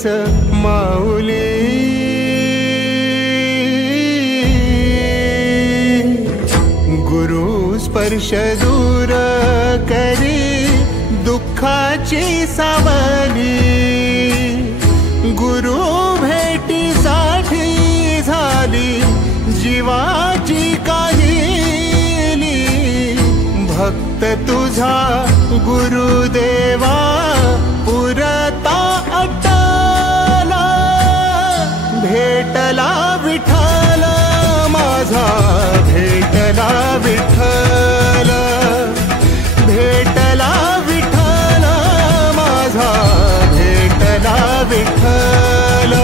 हीच माऊली गुरु स्पर्श दूर करी दुःखाची सावली गुरु भेटीसाठी झाली जीवाची काहिली भक्त तुझा गुरुदेवा पुरता अटला भेटला विठ्ठल माझा भेटला विठ्ठल भेटला विठ्ठल माझा भेटला विठ्ठल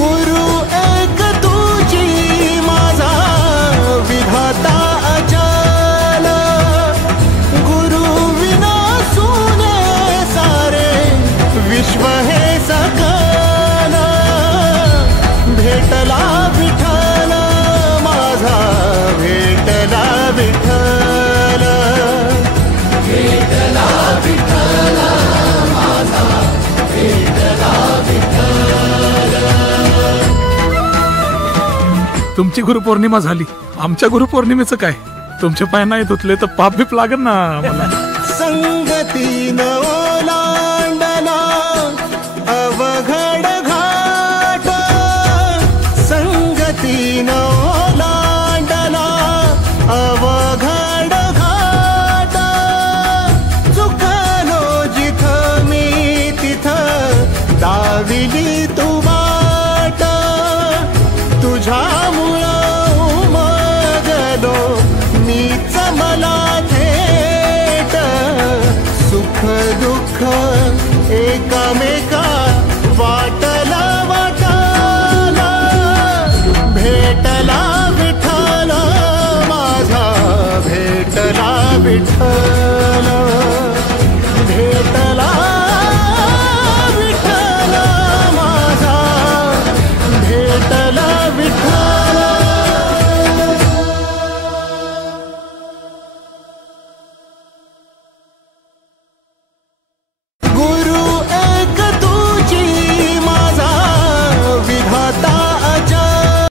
गुरु एक तुझी माझा विधाता अचल गुरु विना सुने सारे विश्व हे सकल भेटला विठ्ठल माझा भेटला विठ्ठल भेटला विठ्ठल माझा भेटला विठ्ठल। तुमची गुरुपौर्णिमा झाली, आमच्या गुरुपौर्णिमेचं काय? तुमचे पाय नाही धुतले तर पाप बीप लागेल ना मला। संगतीनं ओलांडला अवघड घाट संगतीनं ओलांडला अवघड घाट चुकलो जिथं मी तिथं दाविली तू वाट तुझ्यामुळं उमगलो मीच मला थेट सुख दुःख एकामेका वाटला वाटाला भेटला विठ्ठल माझा भेटला विठ्ठल।